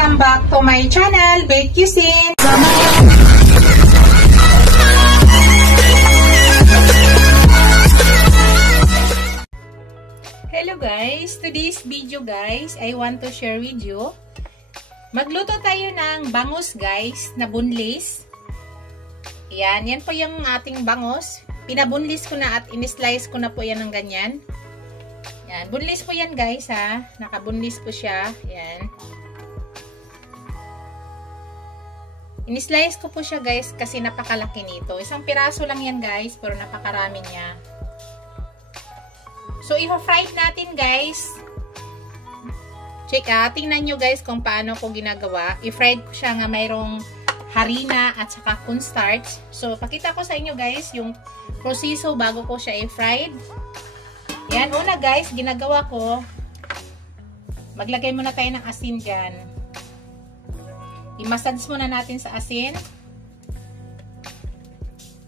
Welcome back to my channel, Bake Cuisine. Hello guys, today's video guys, I want to share with you. Magluto tayo ng bangus guys, na bunlis. Yan po yung ating bangus. Pinabunlis ko na at in-slice ko na po yan ng ganyan. Yan, bunlis po yan guys ha. Nakabunlis po siya. Yan. In-slice ko po siya guys kasi napakalaki nito. Isang piraso lang yan guys, pero napakarami niya. So, i-fry natin guys. Check tingnan nyo guys kung paano ko ginagawa. I-fry ko siya nga mayroong harina at saka cornstarch. So, pakita ko sa inyo guys yung proseso bago ko siya i-fried. Yan, una guys, ginagawa ko, maglagay muna tayo ng asin dyan. I-massage muna natin sa asin.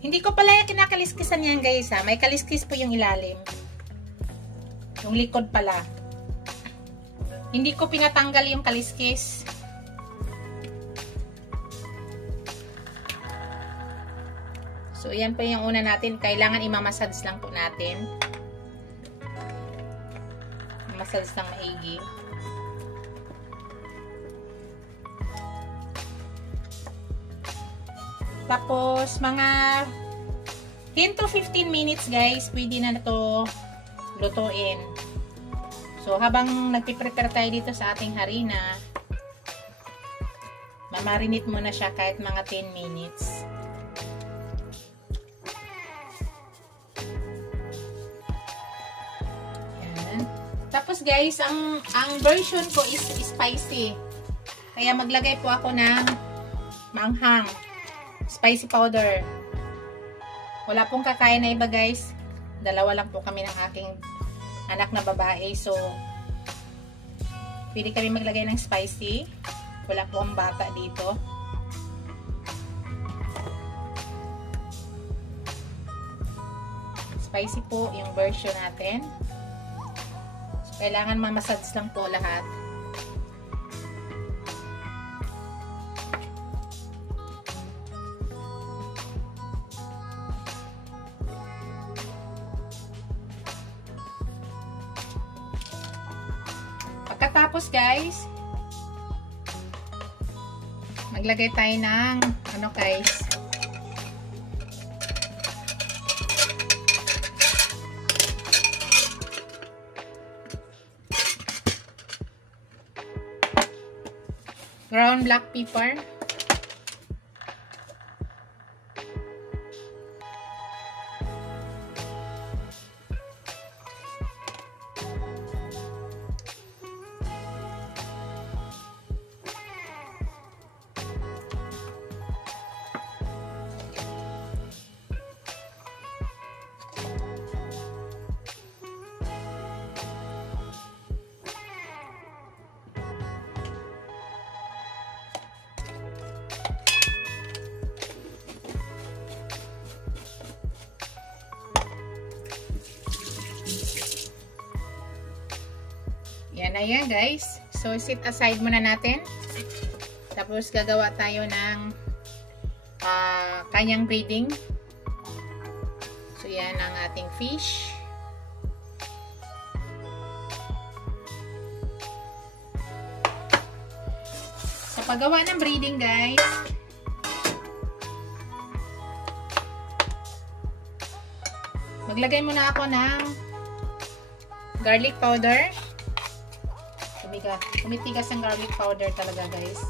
Hindi ko pala yung kinakaliskisan yan guys ha. May kaliskis po yung ilalim. Yung likod pala. Hindi ko pinatanggal yung kaliskis. So, yan po yung una natin. Kailangan i-massage lang po natin. Massage ng maigi. Tapos, mga 10 to 15 minutes guys, pwede na ito lutuin. So, habang nagpiprepare tayo dito sa ating harina, mamarinate muna siya kahit mga 10 minutes. Tapos guys, ang version ko is spicy. Kaya maglagay po ako ng manghang. Spicy powder. Wala pong kakain na iba guys. Dalawa lang po kami ng aking anak na babae. So, pwede kami maglagay ng spicy. Wala po ang bata dito. Spicy po yung version natin. Kailangan mamassage lang po lahat. Pagkatapos guys, maglagay tayo ng ano guys, ground black pepper. Yan na yan guys. So, set aside muna natin. Tapos, gagawa tayo ng kanyang breading. So, yan ang ating fish. Sa paggawa ng breading guys, maglagay muna ako ng garlic powder. Kumitigas ang garlic powder talaga guys.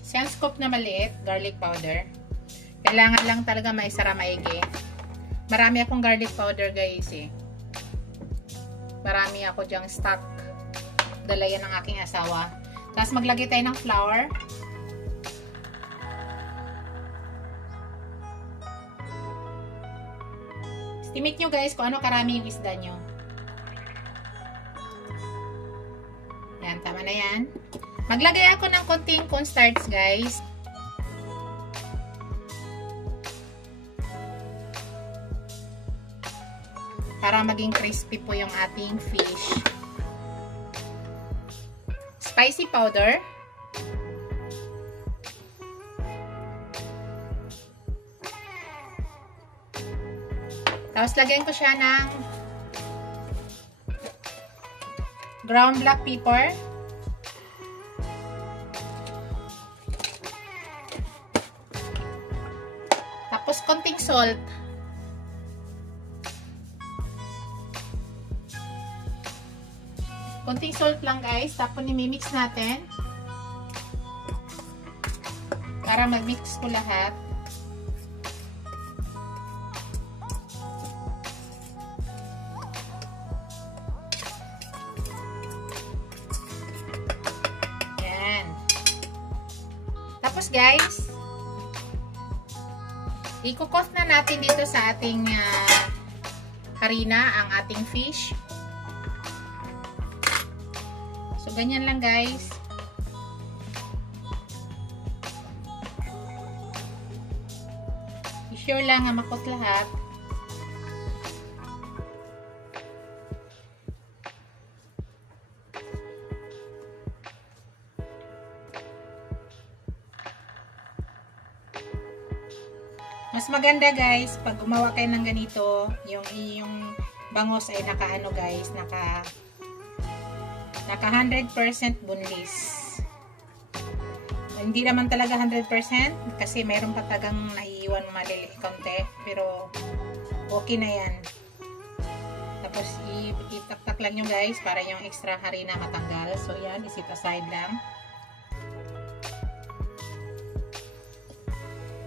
Isang scoop na maliit garlic powder. Kailangan lang talaga may sara maigi. Marami akong garlic powder guys eh. Marami ako dyang stock. Dala yan ng aking asawa. Tapos maglagay tayo ng flour. Estimate nyo guys kung ano karami yung isda nyo. Yan, tama na yan. Maglagay ako ng konting cornstarch guys. para maging crispy po yung ating fish. Spicy powder. Tapos lagyan ko siya ng ground black pepper. Tapos konting salt. Konting salt lang guys. Tapos nimimix natin. Para mag-mix ko lahat. Tapos guys, i-cook na natin dito sa ating harina ang ating fish. So ganyan lang guys. I-sure lang na makot lahat. Mas maganda guys, pag gumawa kayo ng ganito, yung iyong bangos ay naka-ano guys, naka 100% boneless. Hindi naman talaga 100% kasi mayroon pa tagang naiiwan maliliit konti, pero okay na yan. Tapos itaktak lang nyo guys para yung extra harina matanggal. So yan, isit aside lang.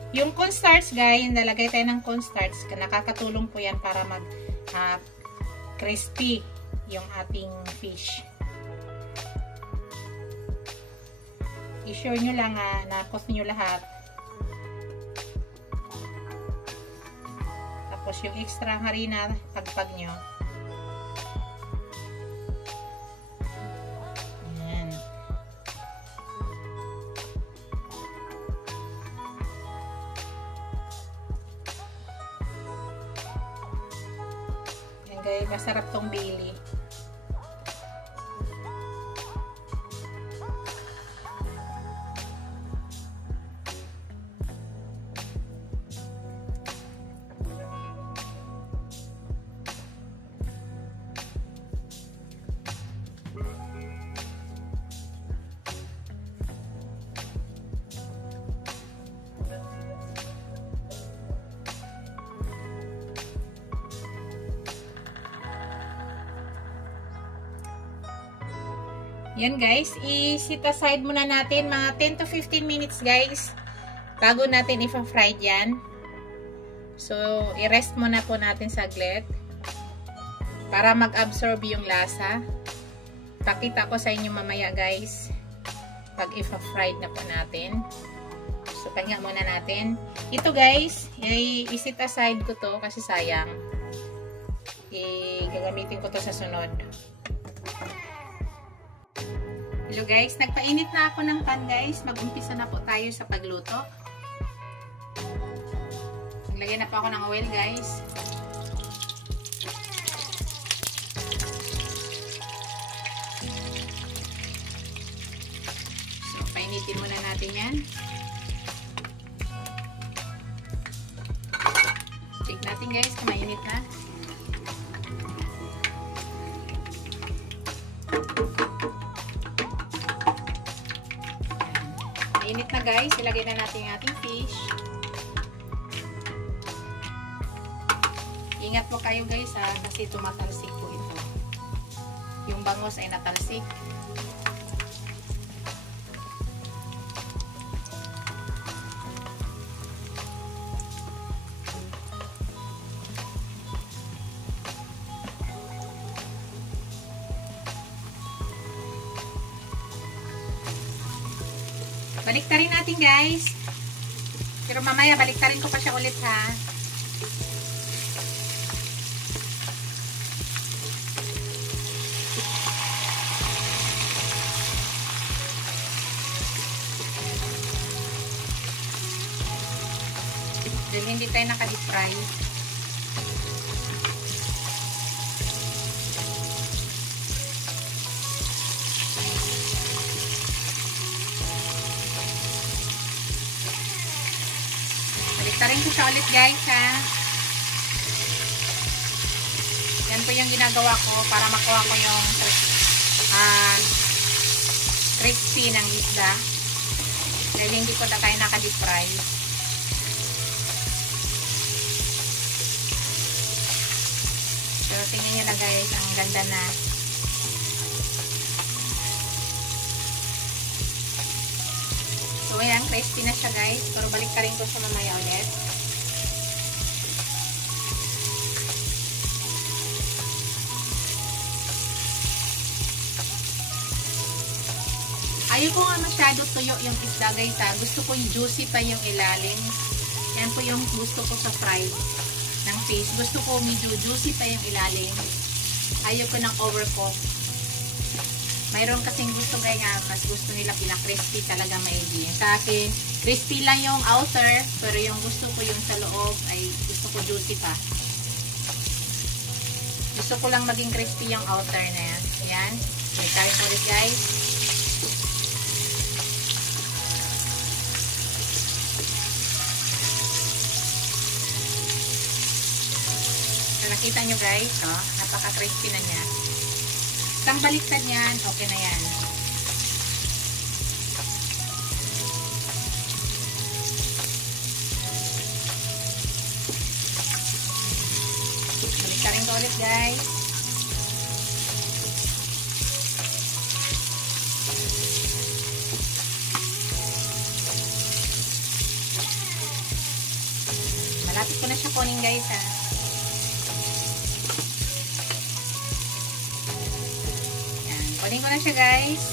Yung cornstarch guys, nalagay tayo ng cornstarch, nakakatulong po yan para mag crispy yung ating fish. I-sure nyo lang na cook nyo lahat. Tapos yung extra harina, pagpag nyo. Guys, masarap tong bili. Yan guys, i-set aside muna natin mga 10 to 15 minutes guys bago natin i-fry yan. So, i-rest muna po natin saglit para mag-absorb yung lasa. Pakita ko sa inyo mamaya guys pag i-fry na po natin. So, pahinga muna natin. Ito guys, i-set aside ko to kasi sayang. Gagamitin ko to sa sunod. Hello guys, nagpainit na ako ng pan guys. Mag-umpisa na po tayo sa pagluto. Naglagay na po ako ng oil guys. So, painitin muna natin yan. Check natin guys kung mainit na. Init na guys, ilagay na natin yung ating fish. Ingat po kayo guys kasi tumatalsik po ito. Yung bangos ay natalsik. Baliktarin natin guys. Pero mamaya baliktarin ko pa siya ulit ha. Dahil hindi tayo naka-deep fry. Baliktarin ko siya ulit guys ha. Yan po yung ginagawa ko para makuha ko yung crispy ng isda. Dahil hindi ko na tayo naka-deep fry. So, tingnan nyo na guys, ang ganda na. So, ayan, crispy na siya guys. Pero balik ka rin ko siya mamaya ulit. Ayaw ko nga masyado tuyo yung isda guys ha. Gusto ko yung juicy pa yung ilalim. Yan po yung gusto ko sa fried ng fish. Gusto ko medyo juicy pa yung ilalim. Ayaw ko ng overcook. Mayroon kasing gusto guys nga, mas gusto nila pina-crispy talaga maigi. Sa akin, crispy lang yung outer, pero yung gusto ko yung sa loob ay gusto ko juicy pa. Gusto ko lang maging crispy yung outer na yan. Yan. May tayo ulit guys. So, nakita nyo guys, oh, napaka-crispy na niya. Isang baliktad yan, okay na yan. Baliktarin ko ulit guys. Malapit ko na siya kunin guys ha. Kunin ko na siya guys.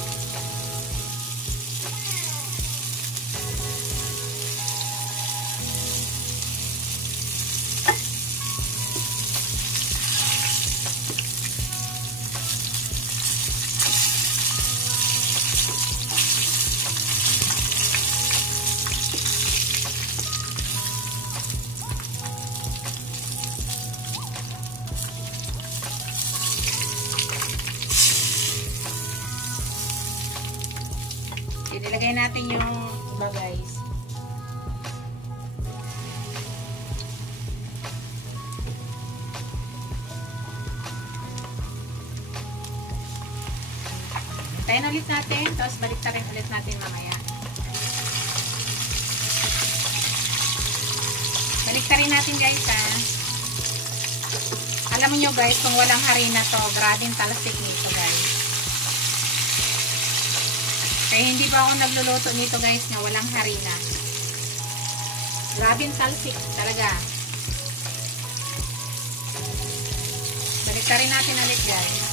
Ilagay natin yung iba guys. Tayin ulit natin, tapos baliktarin ulit natin mamaya. Baliktarin natin guys ha. Alam niyo guys, kung walang harina to, grabing talasik nito guys. Kaya hindi pa ako nagluluto nito guys na walang harina. Grabing talsik talaga. Baliktarin natin ulit guys.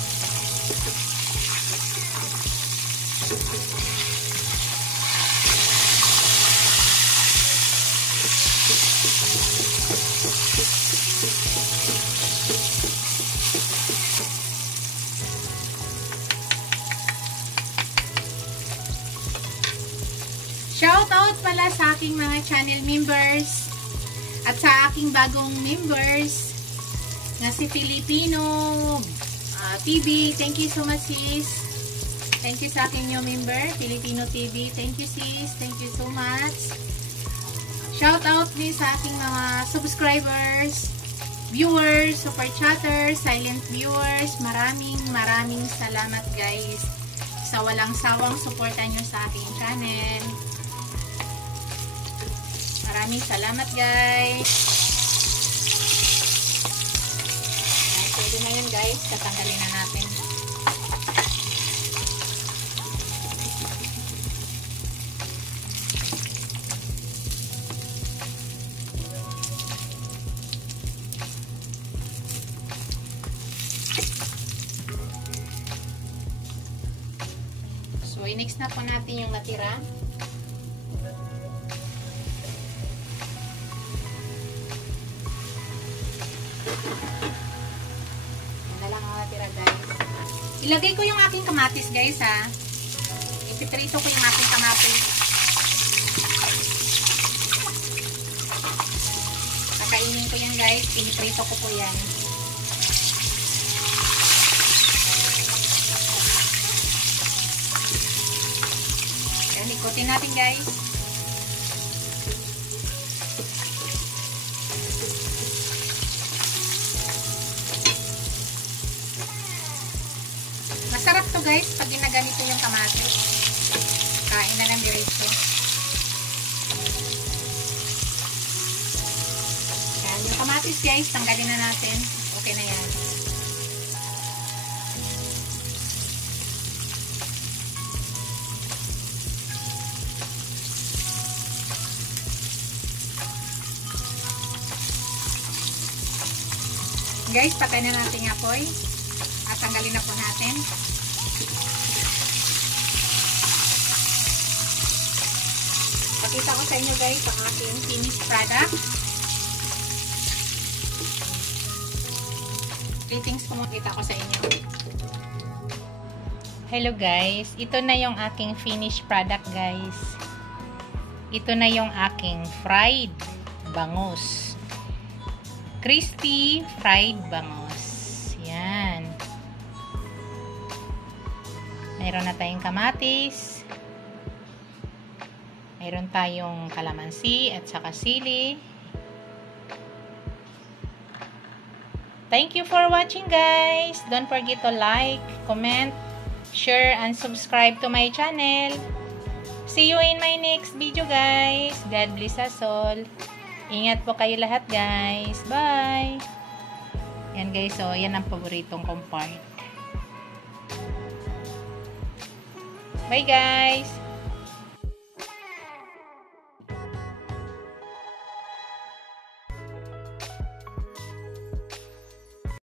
Shoutout pala sa aking mga channel members at sa aking bagong members na si Filipino TV. Thank you so much sis. Thank you sa aking new member, Filipino TV. Thank you sis. Thank you so much. Shoutout din sa aking mga subscribers, viewers, super chatters, silent viewers. Maraming salamat guys sa walang sawang suporta nyo sa aking channel. Maraming salamat guys. Ay, pwede na yun guys. Tatanggalin na natin. So, i-mix na po natin yung natira. Ilagay ko yung aking kamatis guys ha. Ipiprito ko yung aking kamatis. Kakainin ko yan guys. Piniprito ko po yan. Yan, ikutin natin guys. kamatis. Kain na ng diretso. Yan, yung kamatis guys, tanggalin na natin. Okay na yan. Guys, patay na natin yung apoy. At tanggalin na po natin. Pakita ko sa inyo guys ang ating finished product. Ratings po makita ko sa inyo. Hello guys, ito na yung aking finished product guys. Ito na yung aking fried bangus. Crispy fried bangus. Yan. Mayroon na tayong kamatis. Mayroon tayong kalamansi at saka sili. Thank you for watching guys. Don't forget to like, comment, share, and subscribe to my channel. See you in my next video guys. God bless us all. Ingat po kayo lahat guys. Bye! Yan guys, so yan ang paboritong kong part. Bye guys!